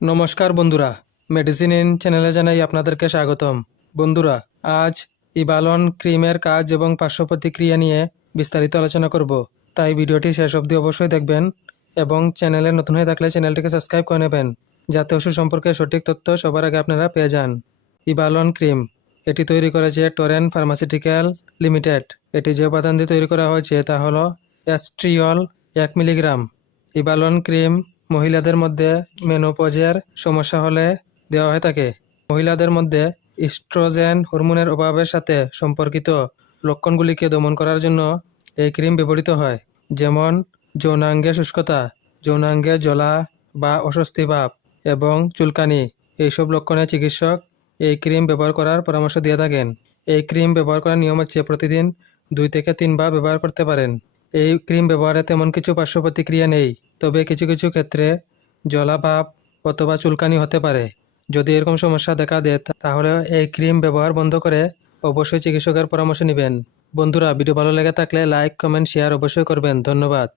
নমস্কার বন্ধুরা। Medicine in চ্যানেলে জানাই আপনাদেরকে স্বাগতম। বন্ধুরা, আজ ইবালন ক্রিমের কাজ এবং পার্শ্ব প্রতিক্রিয়া নিয়ে বিস্তারিত আলোচনা করব। তাই ভিডিওটি শেষ অবধি অবশ্যই দেখবেন এবং চ্যানেলে নতুন হয়ে থাকলে চ্যানেলটিকে সাবস্ক্রাইব করে নেবেন, যাতে ওষুধ সম্পর্কে সঠিক তথ্য সবার আগে আপনারা পেয়ে যান। ইবালন ক্রিম, এটি তৈরি করেছে টরেন ফার্মাসিউটিক্যাল লিমিটেড এটি যে উপাদান দিয়ে তৈরি করা হয়েছে তা হলো অ্যাস্ট্রিয়ল এক মিলিগ্রাম। ইবালন ক্রিম মহিলাদের মধ্যে মেনোপজের সমস্যা হলে দেওয়া হয়ে থাকে। মহিলাদের মধ্যে ইস্ট্রোজেন হরমোনের অভাবের সাথে সম্পর্কিত লক্ষণগুলিকে দমন করার জন্য এই ক্রিম ব্যবহৃত হয়, যেমন যৌনাঙ্গে শুষ্কতা, যৌনাঙ্গে জ্বলা বা অস্বস্তি ভাব এবং চুলকানি। এইসব লক্ষণে চিকিৎসক এই ক্রিম ব্যবহার করার পরামর্শ দিয়ে থাকেন। এই ক্রিম ব্যবহার করার নিয়ম হচ্ছে প্রতিদিন দুই থেকে তিনবার ব্যবহার করতে পারেন। এই ক্রিম ব্যবহারে তেমন কিছু পার্শ্ব প্রতিক্রিয়া নেই। তবে কিছু কিছু ক্ষেত্রে জলাভাব অথবা চুলকানি হতে পারে। যদি এরকম সমস্যা দেখা দেয় তাহলে এই ক্রিম ব্যবহার বন্ধ করে অবশ্যই চিকিৎসকের পরামর্শ নেবেন। বন্ধুরা, ভিডিও ভালো লেগে থাকলে লাইক, কমেন্ট, শেয়ার অবশ্যই করবেন। ধন্যবাদ।